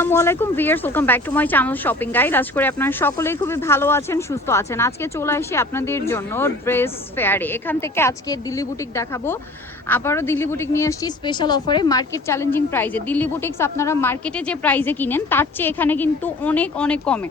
আসসালামু আলাইকুম viewers, welcome back to my channel shopping guide. আজ করে আপনারা সকলেই খুবই ভালো আছেন, সুস্থ আছেন। আজকে চলে আসি আপনাদের জন্য ড্রেস ফেয়ারে। এখান থেকে আজকে দিল্লি বুটিক দেখাবো। আবারও দিল্লি বুটিক নিয়ে আসছি স্পেশাল অফারে, মার্কেট চ্যালেঞ্জিং প্রাইসে। দিল্লি বুটিক্স আপনারা মার্কেটে যে প্রাইসে কিনেন তার চেয়ে এখানে কিন্তু অনেক অনেক কমে,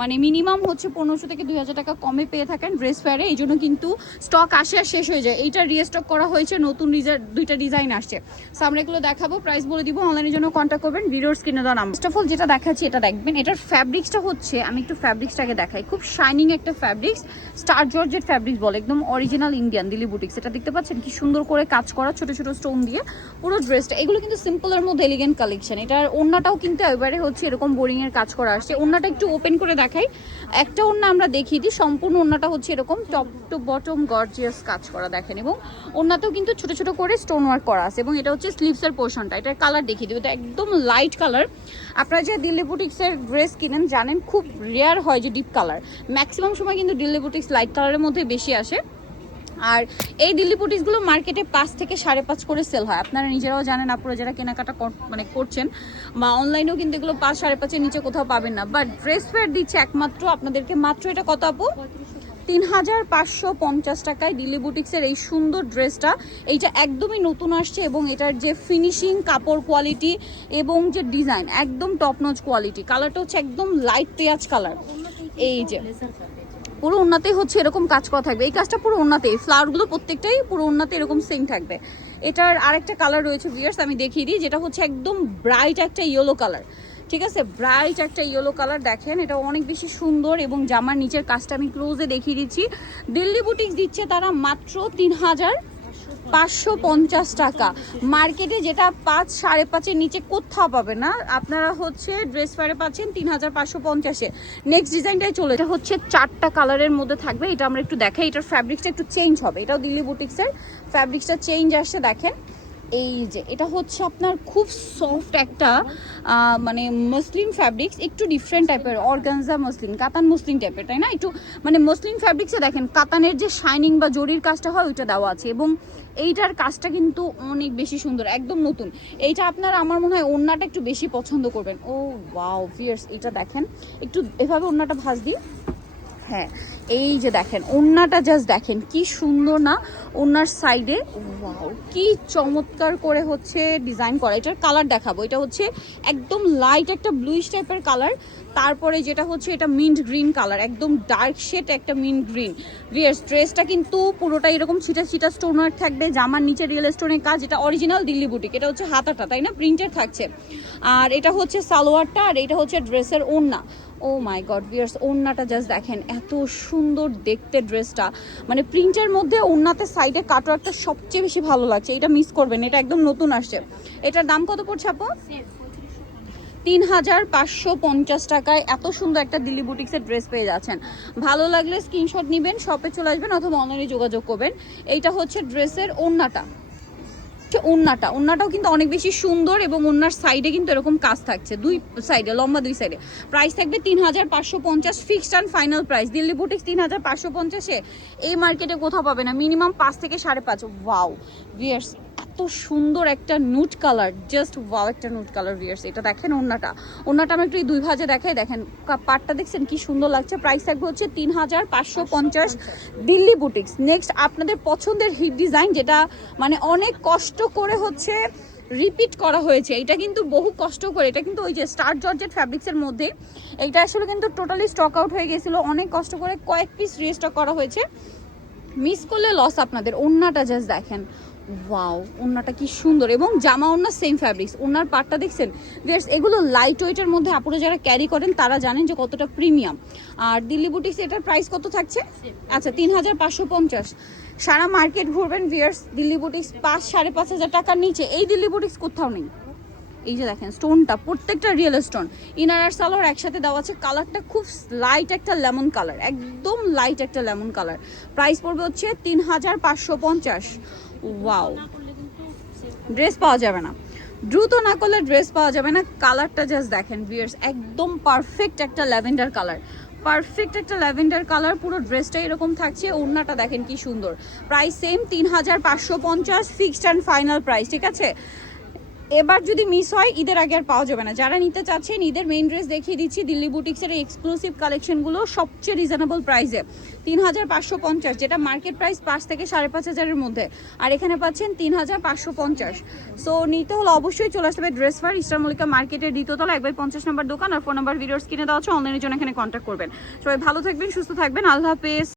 মানে মিনিমাম হচ্ছে 1500 থেকে 2000 টাকা কমে পেয়ে থাকেন ড্রেস ফেয়ারে। এই জন্য কিন্তু স্টক আসে আর শেষ হয়ে যায়। এইটা রিস্টক করা হয়েছে, নতুন দুইটা ডিজাইন আসছে। সো আমরা এগুলো দেখাবো, প্রাইস বলে দিব। অনলাইনের জন্য কন্ট্যাক্ট করবেন, ভিডিওর স্ক্রিনে দেওয়া নাম্বার। ফার্স্ট অফ অল যেটা দেখাচ্ছি এটা দেখবেন। এটার ফ্যাব্রিক্সটা হচ্ছে, আমি একটু ফ্যাব্রিক্সটাকে দেখাই, খুব শাইনিং একটা ফ্যাব্রিক্স, স্টার জর্জেট ফ্যাব্রিক্স বলে, একদম অরিজিনাল ইন্ডিয়ান দিল্লি বুটিক্স। এটা দেখতে পাচ্ছেন কি সুন্দর করে কাজ করা, ছোট ছোট স্টোন দিয়ে পুরো ড্রেসটা। এগুলো কিন্তু সিম্পলের মধ্যে এলিগেন্ট কালেকশন। এটার ওড়নাটাও কিন্তু এবারে হচ্ছে এরকম বোরিং এর কাজ করা আসছে। ওড়নাটা একটু ওপেন করে দেখাই, একটা ওড়না আমরা দেখিয়ে দিই। সম্পূর্ণ ওড়নাটা হচ্ছে এরকম টপ টু বটম গর্জিয়াস কাজ করা দেখেন, এবং ওড়নাতেও কিন্তু ছোট ছোট করে স্টোন ওয়ার্ক করা আছে। এবং এটা হচ্ছে স্লিভসের পোর্শনটা। এটার কালার দেখিয়ে দিই, এটা একদম লাইট কালার। আপনারা যে দিল্লি বুটিক্সের ড্রেস কিনেন জানেন খুব রেয়ার হয় যে ডিপ কালার, ম্যাক্সিমাম সময় কিন্তু দিল্লি বুটিক্স লাইট কালারের মধ্যে বেশি আসে। আর এই দিল্লি বুটিক্সগুলো মার্কেটে 5 থেকে 5.5 করে সেল হয়। আপনারা নিজেরাও জানেন, আপনারা যারা কেনাকাটা মানে করছেন, বা অনলাইনেও কিন্তু এগুলো 5 5.5 এর নিচে কোথাও পাবেন না। বাট ড্রেস ফেয়ার দিচ্ছে একমাত্র আপনাদেরকে মাত্র, এটা কত আপু? 3550 টাকায় দিল্লি বুটিক্সের এই সুন্দর ড্রেসটা। এইটা একদমই নতুন আসছে, এবং এটার যে ফিনিশিং, কাপড় কোয়ালিটি এবং যে ডিজাইন একদম টপ নচ কোয়ালিটি। কালারটা হচ্ছে একদম লাইট পেঁয়াজ কালার। এই যে পুরো ওড়নাতেই হচ্ছে এরকম কাজ করা থাকবে। এই কাজটা পুরো ওড়নাতেই, ফ্লাওয়ারগুলো প্রত্যেকটাই পুরো ওড়নাতে এরকম সেম থাকবে। এটার আরেকটা কালার রয়েছে ভিউয়ার্স, আমি দেখিয়ে দিই, যেটা হচ্ছে একদম ব্রাইট একটা ইয়েলো কালার। ঠিক আছে, ব্রাইট একটা ইয়েলো কালার দেখেন, এটা অনেক বেশি সুন্দর। এবং জামার নিচের কাজটা আমি ক্লোজে দেখিয়ে দিচ্ছি। দিল্লি বুটিক্স দিচ্ছে তারা মাত্র 3550 টাকা। মার্কেটে যেটা 5 5.5 নিচে কোথাও পাবে না, আপনারা হচ্ছে ড্রেস ফেয়ারে পাচ্ছেন 3550-এ। নেক্সট ডিজাইনটাই চলে, এটা হচ্ছে 4টা কালারের মধ্যে থাকবে। এটা আমরা একটু দেখাই, এটার ফ্যাব্রিক্সটা একটু চেঞ্জ হবে। এটাও দিল্লি বুটিক্সের ফ্যাব্রিক্সটা চেঞ্জ আসছে দেখেন। এই যে এটা হচ্ছে আপনার খুব সফট একটা মানে মসলিন ফ্যাব্রিক্স, একটু ডিফারেন্ট টাইপের, অর্গানজা মসলিন, কাতান মসলিন টাইপের, তাই না? একটু মানে মসলিন ফ্যাব্রিক্সে দেখেন কাতানের যে শাইনিং বা জরির কাজটা হয় ওইটা দেওয়া আছে। এবং এইটার কাজটা কিন্তু অনেক বেশি সুন্দর, একদম নতুন। এইটা আপনারা আমার মনে হয় ওড়নাটা একটু বেশি পছন্দ করবেন। ও ওয়াও ভিউয়ার্স, এটা দেখেন, একটু এভাবে ওড়নাটা ভাঁজ দিই। হ্যাঁ, এই যে দেখেন ওড়নাটা, জাস্ট দেখেন কি সুন্দর না? ওড়নার সাইডে ওয়াও কি চমৎকার করে হচ্ছে ডিজাইন করা। এটার কালার দেখাবো, এটা হচ্ছে একদম লাইট একটা ব্লুইশ টাইপের কালার। তারপরে যেটা হচ্ছে এটা মিন্ট গ্রিন কালার, একদম ডার্ক শেড একটা মিন্ট গ্রিন। ভিউয়ার্স ড্রেসটা কিন্তু পুরোটা এরকম ছিটা ছিটা স্টোন ওয়ার্ক থাকবে। জামার নিচে রিয়েল স্টোনের কাজ, এটা অরিজিনাল দিল্লি বুটিক। এটা হচ্ছে হাতাটা, তাই না, প্রিন্টের থাকছে। আর এটা হচ্ছে সালোয়ারটা, আর এটা হচ্ছে ড্রেসের ওড়না। ও মাই গড ভিউয়ার্স, ওড়নাটা জাস্ট দেখেন, এত সুন্দর দেখতে ড্রেসটা। মানে প্রিন্টের মধ্যে ওড়নাতে সাইডে কাটওয়ার্কটা সবচেয়ে বেশি ভালো লাগছে। এটা মিস করবেন, এটা একদম নতুন আসছে। এটার দাম কত পড়ছে আপু? 3550 টাকায় এত সুন্দর একটা দিল্লি বুটিক্সের ড্রেস পেয়ে যাচ্ছেন। ভালো লাগলে স্ক্রিনশট নেবেন, শপে চলে আসবেন অথবা অনলাইনে যোগাযোগ করবেন। এইটা হচ্ছে ড্রেসের ওড়নাটা। ওড়নাটাও কিন্তু অনেক বেশি সুন্দর, এবং ওড়নার সাইডে কিন্তু এরকম কাজ থাকছে, দুই সাইডে, লম্বা দুই সাইডে। প্রাইস থাকবে 3550, fixed and final price. Delhi boutiques 3550-এ এই মার্কেটে কোথাও পাবে না, মিনিমাম 5 থেকে 5.5। ওয়াও ভিউয়ার্স, এত সুন্দর একটা নুট কালার, জাস্ট ওয়াও একটা নুট কালার ভিউয়ার্স। এটা দেখেন ওড়নাটা আমি একটু 2 ভাঁজে দেখাই। দেখেন পাটটা দেখছেন কি সুন্দর লাগছে। প্রাইস থাকবে হচ্ছে 3550 দিল্লি বুটিক্স। নেক্সট আপনাদের পছন্দের হিট ডিজাইন, যেটা মানে অনেক কষ্ট করে হচ্ছে রিপিট করা হয়েছে। এটা কিন্তু বহু কষ্ট করে, এটা কিন্তু ওই যে স্টার জর্জেট ফ্যাব্রিক্সের মধ্যে। এইটা আসলে কিন্তু টোটালি স্টক আউট হয়ে গেছিলো, অনেক কষ্ট করে কয়েক পিস রিস্টক করা হয়েছে। মিস করলে লস আপনাদের। ওড়নাটা জাস্ট দেখেন, ওয়াও ওড়নাটা কি সুন্দর, এবং জামা ওড়না সেম ফ্যাব্রিক্স। ওড়নার পাটটা দেখছেন ভিউয়ার্স, এগুলো লাইট ওয়েটের মধ্যে আপুরা যারা ক্যারি করেন তারা জানেন যে কতটা প্রিমিয়াম। আর দিল্লি বুটিক্স এটার প্রাইস কত থাকছে? আচ্ছা 3550। সারা মার্কেট ঘুরবেন ভিউয়ার্স, দিল্লি বুটিক্স 5 5.5 টাকার নিচে এই দিল্লি বুটিক্স কোথাও নেই। এই যে দেখেন স্টোনটা, প্রত্যেকটা রিয়েল স্টোন। ইনার আর সালোয়ার একসাথে দেওয়া আছে। কালারটা খুব লাইট একটা লেমন কালার, একদম লাইট একটা লেমন কালার। প্রাইস পড়বে হচ্ছে 3550। ওয়াও, ড্রেস পাওয়া যাবে না, দ্রুত না করলে ড্রেস পাওয়া যাবে না। কালারটা জাস্ট দেখেন ভিউয়ার্স, একদম পারফেক্ট একটা ল্যাভেন্ডার কালার, পারফেক্ট একটা ল্যাভেন্ডার কালার। পুরো ড্রেসটা এরকম থাকছে। ওড়নাটা দেখেন কি সুন্দর। Price same 3550, fixed and final price. ঠিক আছে, এবার যদি মিস হয় ঈদের আগে আর পাওয়া যাবে না। যারা নিতে চাচ্ছেন ঈদের মেইন ড্রেস দেখিয়ে দিচ্ছি, দিল্লি বুটিক্সের এই এক্সক্লুসিভ কালেকশনগুলো সবচেয়ে রিজনেবল প্রাইসে 3550, যেটা মার্কেট প্রাইস 5 থেকে 5500-এর মধ্যে, আর এখানে পাচ্ছেন 3550। সো নিতে হলে অবশ্যই চলে আসবে ড্রেস ফার, ইস্টার মল্লিকা মার্কেটের দ্বিতীয়তলা 1/50 নম্বর দোকান, আর ফোন নাম্বার ভিডিওস কিনে দেওয়া হচ্ছে, অনলাইনের জন্য এখানে কন্ট্যাক্ট করবেন। সবাই ভালো থাকবেন, সুস্থ থাকবেন, আল্লাহ হাফেজ।